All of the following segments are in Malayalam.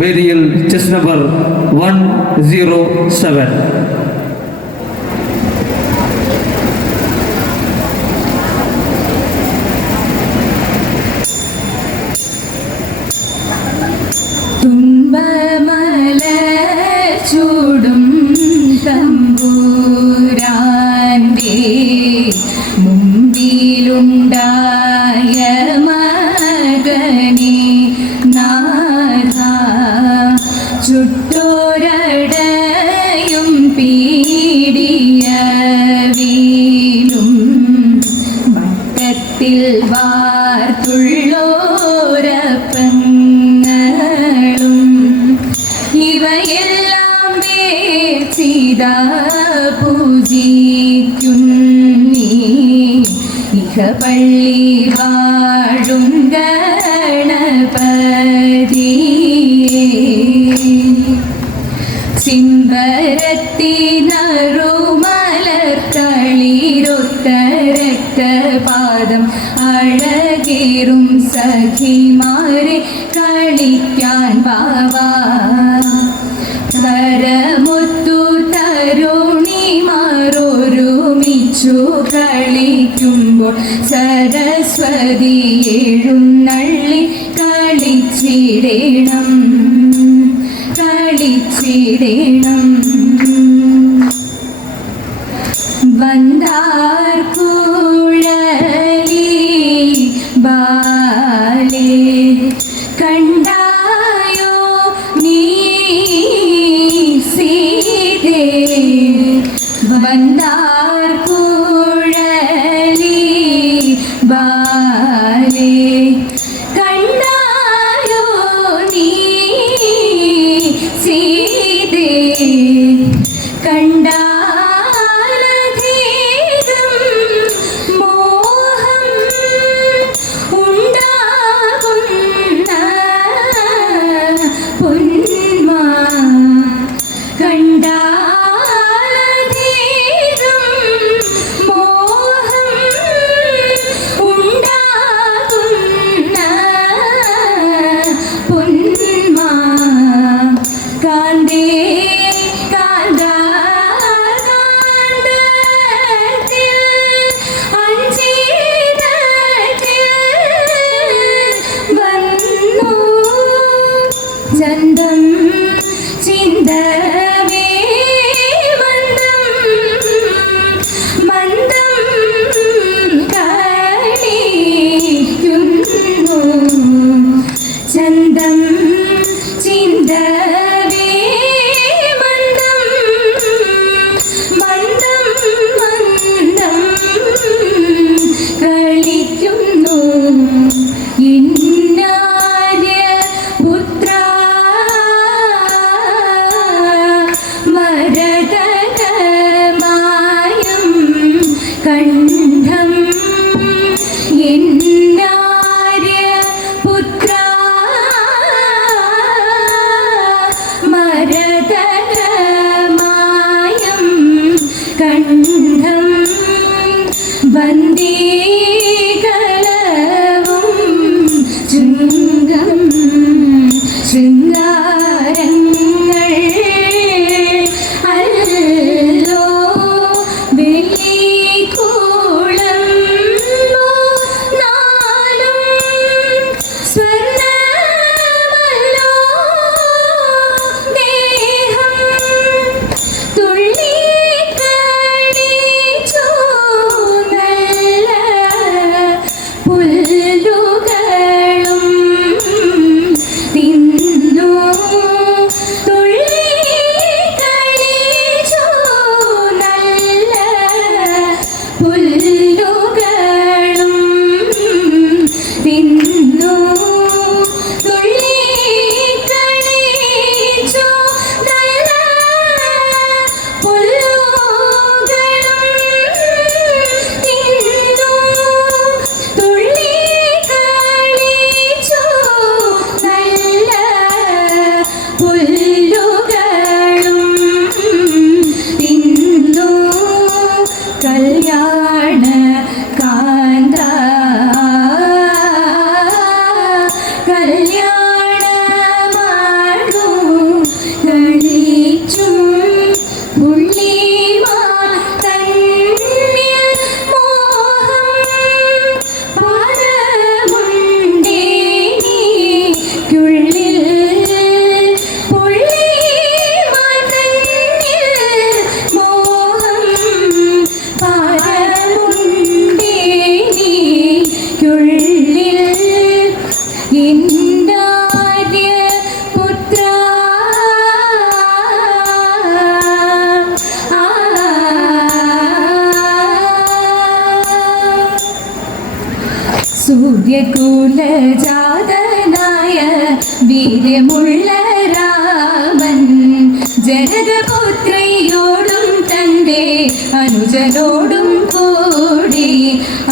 വേദിയിൽ chess number one zero seven പള്ളി വാഴും ഗണപതിയേ ചിമ്പരത്തിനറുമലർക്കളിരൊത്തരക്തപാദം അഴകേറും സഖിമാരെ കളിക്കാൻ വാവാ കളിക്കുമ്പോൾ സരസ്വതി എഴുന്നള്ളി കളിച്ചിടണം കളിച്ചിടണം. വന്താർ കുഴലി ബാലേ കണ്ടായോ നീ സീതേ? വന്താർ കണ്ഠം വന്ദേ melhor. സൂര്യകുലജാതനായ വീര്യമുള്ള രാമൻ ജനകപുത്രയോടും തന്റെ അനുജനോടും കൂടി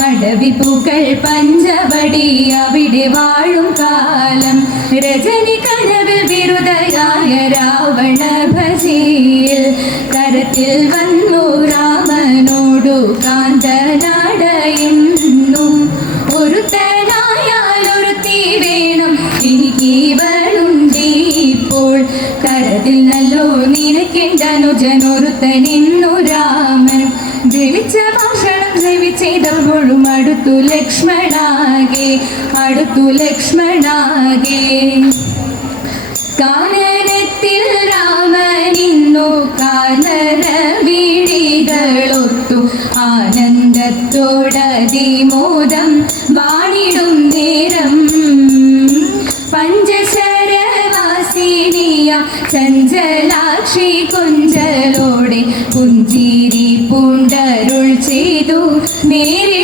അടവി പൂക്കൾ പഞ്ചവടി അവിടെ വാഴും കാലം. രജനി കനവ് വിരുദയായ രാവണ ഭജിയിൽ കരത്തിൽ വന്നു രാമനോടു കാന്തം കരത്തിൽ നല്ലോ നിനക്കെന്തനുജനൊരുത്തനിന്നു രാമൻ? വിളിച്ച ഭാഷണം ചെവി ചെയ്തപ്പോഴും അടുത്തു ലക്ഷ്മണാകെ അടുത്തു ലക്ഷ്മണാകെ. കാനനത്തിൽ രാമനിന്നു കാനന ആനന്ദത്തോടതി ആനന്ദത്തോടതിമോദം വാണിടും നേരം ചഞ്ചലാക്ഷി കൊഞ്ചലോടെ പുഞ്ചിരി പൂണ്ടരുൾ ചെയ്തു. നേരി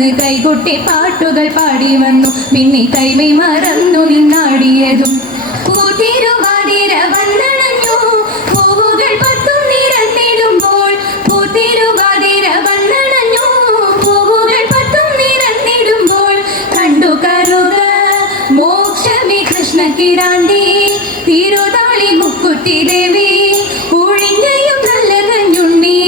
തോഴിമാരൊത്തങ്ങ് കൈകൊട്ടി പാട്ടുകൾ പാടി വന്നു. പിന്നെ കൈമൈ മറന്നു നിന്നാടിയതും. പൂത്തിരുവാതിര വന്നണഞ്ഞു. പൂവുകൾ പത്തും നിരന്നിടുമ്പോൾ പൂത്തിരുവാതിര വന്നണഞ്ഞു. പൂവുകൾ പത്തും നിരന്നിടുമ്പോൾ കണ്ടു കരുക മോക്ഷമി കൃഷ്ണ കിരാണ്ടി തിരുതാളി മുക്കുത്തി ദേവി. ഊഴിഞ്ഞയും നല്ല കഞ്ഞുണ്ണി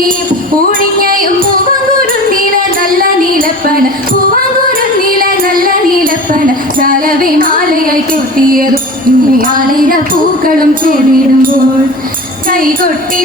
കെട്ടിയതും ആലയില പൂക്കളും ചേർന്നിടുമ്പോൾ കൈകൊട്ടി